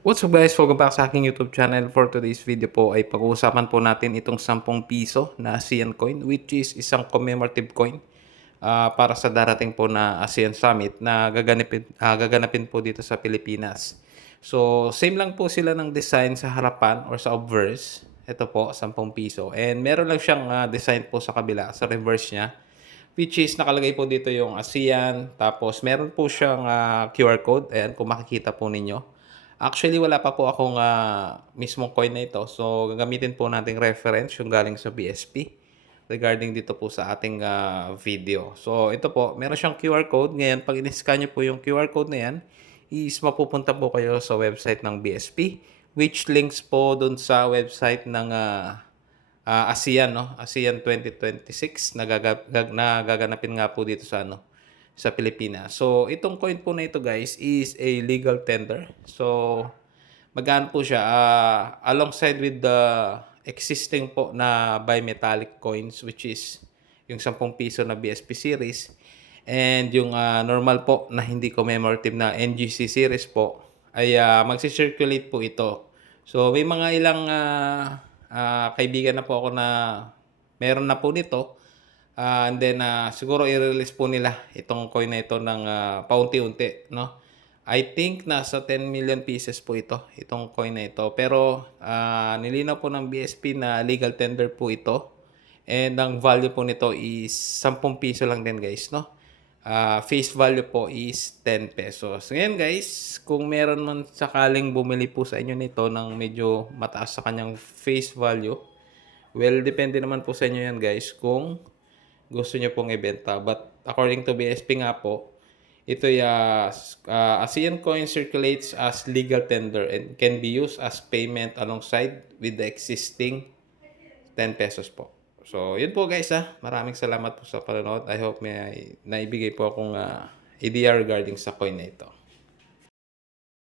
What's up guys? Welcome back sa aking YouTube channel. For today's video po ay pag-uusapan po natin itong 10 piso na ASEAN coin, which is isang commemorative coin para sa darating po na ASEAN Summit na gaganapin po dito sa Pilipinas. So same lang po sila ng design sa harapan or sa obverse. Ito po, 10 piso. And meron lang siyang design po sa kabila, sa reverse niya. Which is nakalagay po dito yung ASEAN. Tapos meron po siyang QR code. Ayan, kung makikita po ninyo. Actually, wala pa po akong mismong coin na ito. So, gagamitin po nating reference yung galing sa BSP regarding dito po sa ating video. So, ito po, meron siyang QR code. Ngayon, pag in-scan nyo po yung QR code na yan, is mapupunta po kayo sa website ng BSP, which links po dun sa website ng ASEAN, no? ASEAN 2026 na, na gaganapin nga po dito sa sa Pilipinas. So, itong coin po na ito guys is a legal tender. So, magaan po siya alongside with the existing po na bimetallic coins which is yung 10 piso na BSP series and yung normal po na hindi commemorative na NGC series po ay magsi-circulate po ito. So, may mga ilang kaibigan na po ako na meron na po nito. And then, siguro i-release po nila itong coin na ito ng paunti-unti, no? I think nasa 10 million pieces po itong coin na ito. Pero nilinaw po ng BSP na legal tender po ito. And ang value po nito is 10 piso lang din guys, no? Face value po is 10 pesos. Ngayon guys, kung meron man sakaling bumili po sa inyo nito ng medyo mataas sa kanyang face value, well, depende naman po sa inyo yan guys kung gusto nyo pong ibenta. But according to BSP nga po, ito ASEAN coin circulates as legal tender and can be used as payment alongside with the existing 10 pesos po. So, yun po guys Maraming salamat po sa panonood. I hope may naibigay po akong idea regarding sa coin na ito.